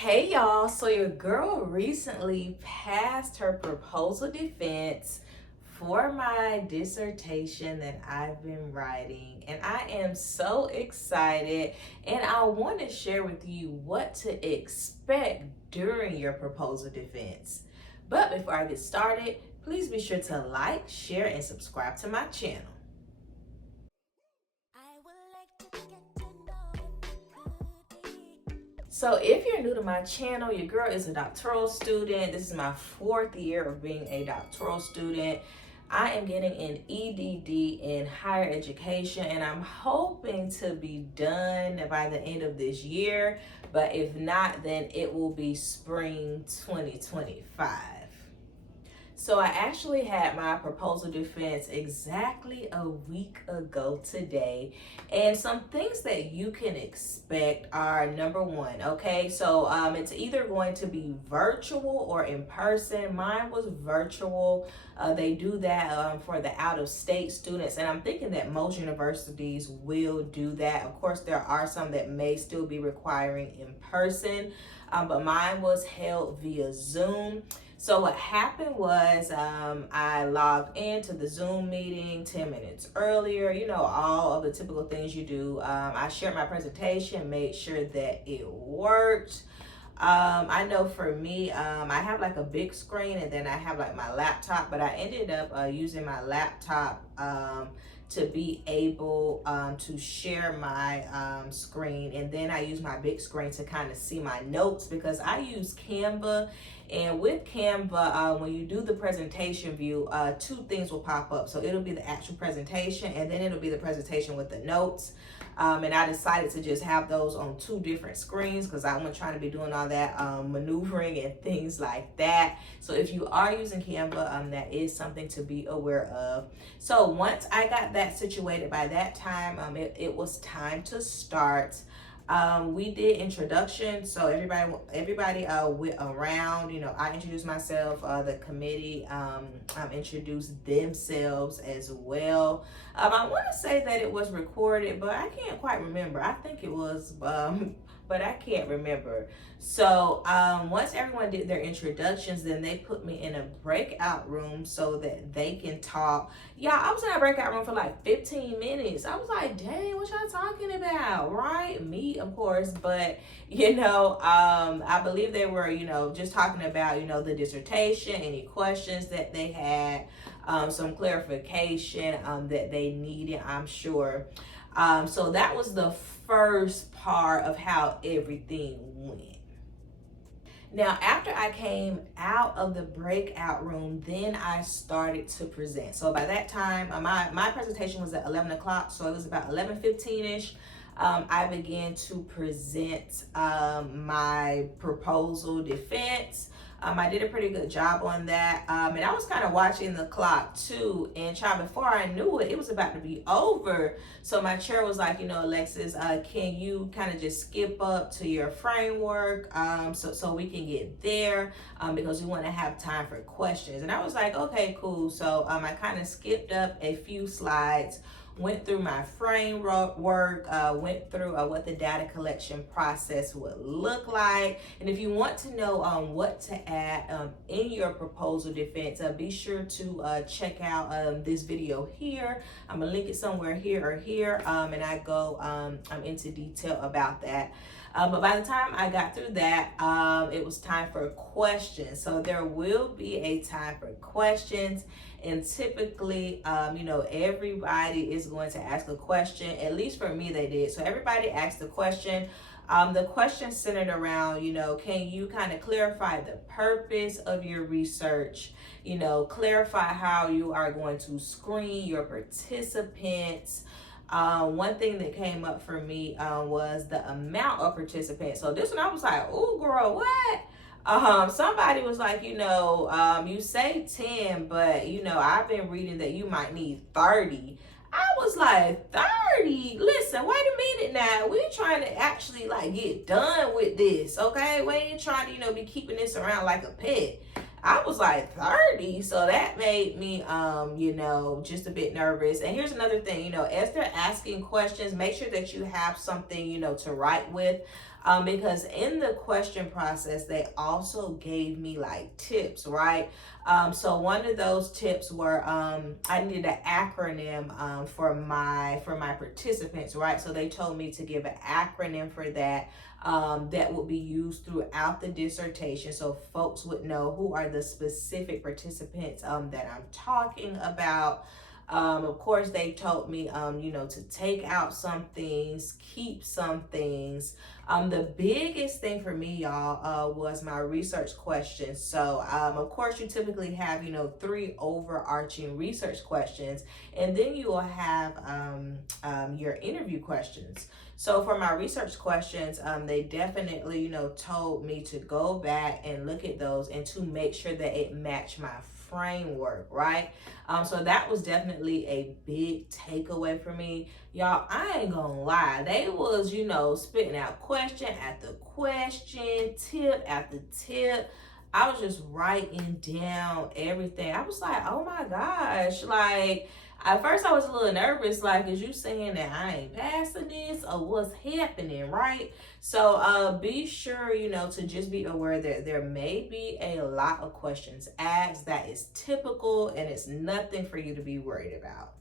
Hey y'all, so your girl recently passed her proposal defense for my dissertation that I've been writing, and I am so excited. And I want to share with you what to expect during your proposal defense. But before I get started, please be sure to like, share, and subscribe to my channel. So if you're new to my channel, your girl is a doctoral student. This is my 4th year of being a doctoral student. I am getting an EDD in higher education, and I'm hoping to be done by the end of this year. But if not, then it will be spring 2025. So I actually had my proposal defense exactly a week ago today. And some things that you can expect are number one, okay? So it's either going to be virtual or in person. Mine was virtual. They do that for the out-of-state students. And I'm thinking that most universities will do that. Of course, there are some that may still be requiring in person, but mine was held via Zoom. So what happened was I logged into the Zoom meeting 10 minutes earlier, all of the typical things you do. I shared my presentation, made sure that it worked. I know for me, I have like a big screen and then I have like my laptop, but I ended up using my laptop to be able to share my screen, and then I use my big screen to kind of see my notes because I use Canva. And with Canva, when you do the presentation view, 2 things will pop up. So it'll be the actual presentation, and then it'll be the presentation with the notes. And I decided to just have those on 2 different screens because I wasn't trying to be doing all that maneuvering and things like that. So if you are using Canva, that is something to be aware of. So once I got that situated, by that time, it was time to start. We did introduction, so everybody went around. I introduced myself. The committee introduced themselves as well. I want to say that it was recorded, but I can't quite remember. I think it was, but I can't remember. So once everyone did their introductions, then they put me in a breakout room so that they can talk. Yeah, I was in a breakout room for like 15 minutes. I was like, dang, what y'all talking about, right? Me, of course, but I believe they were, just talking about, the dissertation, any questions that they had, some clarification that they needed, I'm sure. So that was the first part of how everything went. Now, after I came out of the breakout room, then I started to present. So by that time, my presentation was at 11 o'clock, so it was about 11:15-ish. I began to present my proposal defense. I did a pretty good job on that. And I was kind of watching the clock too. And child, before I knew it, it was about to be over. So my chair was like, Alexis, can you kind of just skip up to your framework so we can get there because we want to have time for questions. And I was like, okay, cool. So I kind of skipped up a few slides, went through my framework, went through what the data collection process would look like. And if you want to know what to add in your proposal defense, be sure to check out this video here. I'm gonna link it somewhere here or here, and I go into detail about that. But by the time I got through that, it was time for questions. So there will be a time for questions. And typically, everybody is going to ask a question. At least for me, they did. So everybody asked the question. The question centered around, can you kind of clarify the purpose of your research? Clarify how you are going to screen your participants. One thing that came up for me was the amount of participants. So this one, I was like, oh, girl, what? Somebody was like, you say 10, but I've been reading that you might need 30. I was like, 30? Listen, wait a minute now. We're trying to actually get done with this, okay? We ain't trying to, be keeping this around like a pet. I was like 30, so that made me just a bit nervous. And here's another thing, as they're asking questions, make sure that you have something to write with. because in the question process, they also gave me like tips, right? So one of those tips were I needed an acronym for my participants, right? So they told me to give an acronym for that that will be used throughout the dissertation, so folks would know who are the specific participants that I'm talking about. Of course, they told me, to take out some things, keep some things. The biggest thing for me, y'all, was my research questions. So, of course, you typically have, three overarching research questions, and then you will have your interview questions. So for my research questions, they definitely, told me to go back and look at those and to make sure that it matched my framework, right? So that was definitely a big takeaway for me. Y'all, I ain't gonna lie. They was, spitting out question after question, tip after tip. I was just writing down everything. I was like, oh my gosh. Like, at first I was a little nervous, like, is you saying that I ain't passing this or what's happening, right? So be sure, to just be aware that there may be a lot of questions asked. That is typical and it's nothing for you to be worried about.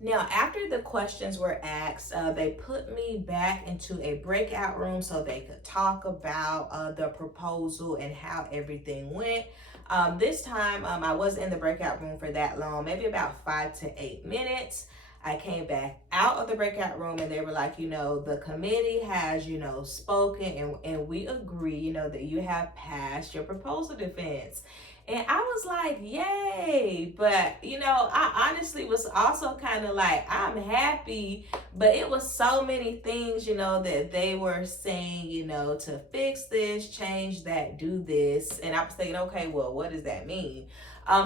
Now, after the questions were asked, they put me back into a breakout room so they could talk about the proposal and how everything went. This time, I wasn't in the breakout room for that long, maybe about 5 to 8 minutes. I came back out of the breakout room and they were like, the committee has, spoken and we agree, that you have passed your proposal defense. And I was like, yay. But, I honestly was also kind of like, I'm happy. But it was so many things, that they were saying, to fix this, change that, do this. And I was thinking, okay, well, what does that mean?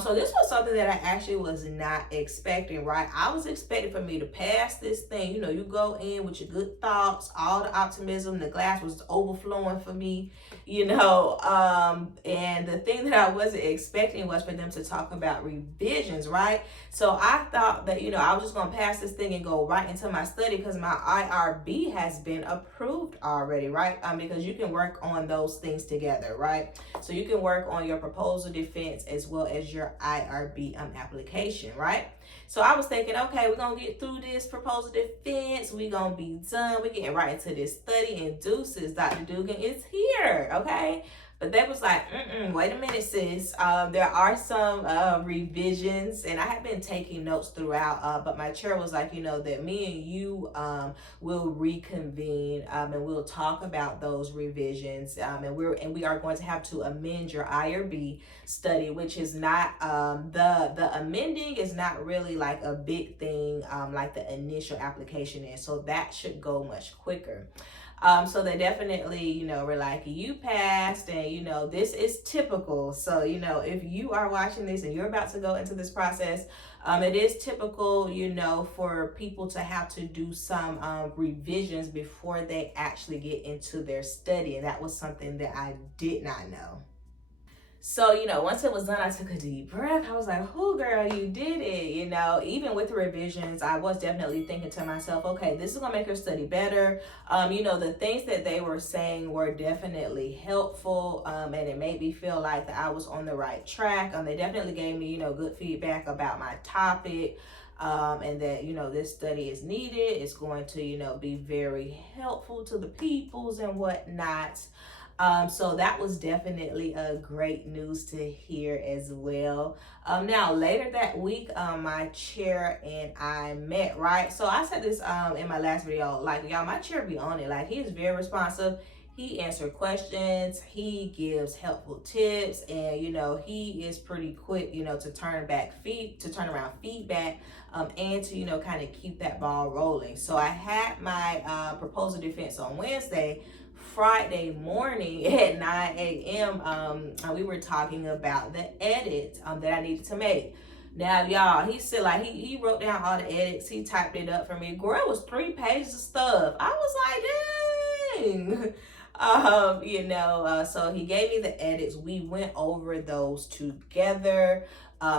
So this was something that I actually was not expecting, right? I was expecting for me to pass this thing. You go in with your good thoughts, all the optimism, the glass was overflowing for me, and the thing that I wasn't expecting was for them to talk about revisions, right? So I thought that, I was just going to pass this thing and go right into my study because my IRB has been approved already, right? Because you can work on those things together, right? So you can work on your proposal defense as well as your IRB application, right? So I was thinking, okay, we're going to get through this proposal defense. We're going to be done. We're getting right into this study and deuces. Dr. Duggan is here, okay? But they was like, wait a minute, sis. There are some revisions, and I have been taking notes throughout, but my chair was like, that me and you will reconvene and we'll talk about those revisions. And we are going to have to amend your IRB study, which is not the amending is not really like a big thing like the initial application is. So that should go much quicker. So they definitely, were like, you passed and, this is typical. So, if you are watching this and you're about to go into this process, it is typical, for people to have to do some revisions before they actually get into their study. And that was something that I did not know. So, once it was done, I took a deep breath. I was like, oh, girl, you did it. Even with the revisions, I was definitely thinking to myself, okay, this is going to make your study better. The things that they were saying were definitely helpful. And it made me feel like that I was on the right track. They definitely gave me, good feedback about my topic. And that, this study is needed. It's going to, be very helpful to the peoples and whatnot. So that was definitely a great news to hear as well. Now later that week, my chair and I met, right? So I said this in my last video, like, y'all, my chair be on it. Like, he is very responsive. He answers questions, he gives helpful tips, and he is pretty quick, to turn around feedback, and to kind of keep that ball rolling. So I had my proposal defense on Wednesday. Friday morning at 9 a.m. We were talking about the edit that I needed to make. Now, y'all, he said, like, he wrote down all the edits. He typed it up for me. Girl, it was 3 pages of stuff. I was like, dang. So he gave me the edits. We went over those together.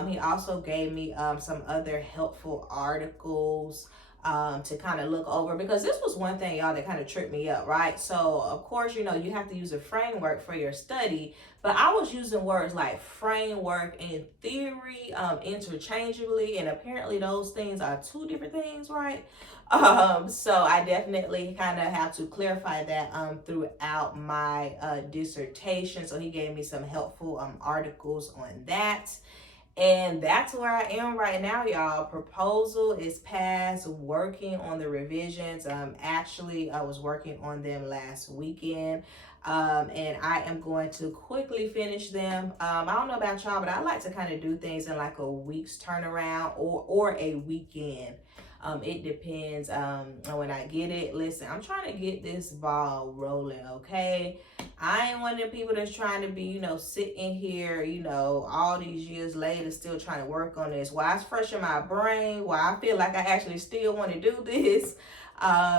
He also gave me some other helpful articles to kind of look over, because this was one thing, y'all, that kind of tripped me up, right? So of course, you know, you have to use a framework for your study, but I was using words like framework and theory interchangeably, and apparently those things are two different things, right? So I definitely kind of have to clarify that throughout my dissertation. So he gave me some helpful articles on that. And that's where I am right now, y'all. Proposal is passed, working on the revisions. Actually, I was working on them last weekend. And I am going to quickly finish them. I don't know about y'all, but I like to kind of do things in like a week's turnaround, or a weekend. It depends on when I get it. Listen, I'm trying to get this ball rolling, okay? I ain't one of them people that's trying to be, you know, sitting here, you know, all these years later still trying to work on this. While it's fresh in my brain, while I feel like I actually still want to do this,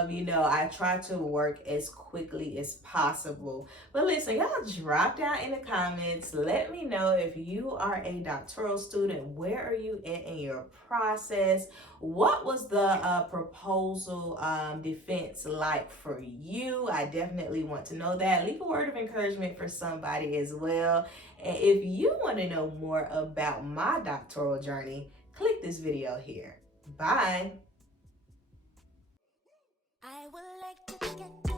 you know, I try to work as quickly as possible. But listen, y'all, drop down in the comments. Let me know if you are a doctoral student. Where are you at in your process? What was the proposal defense like for you? I definitely want to know that. Leave a word of encouragement for somebody as well. And if you want to know more about my doctoral journey, click this video here. Bye. I would like to get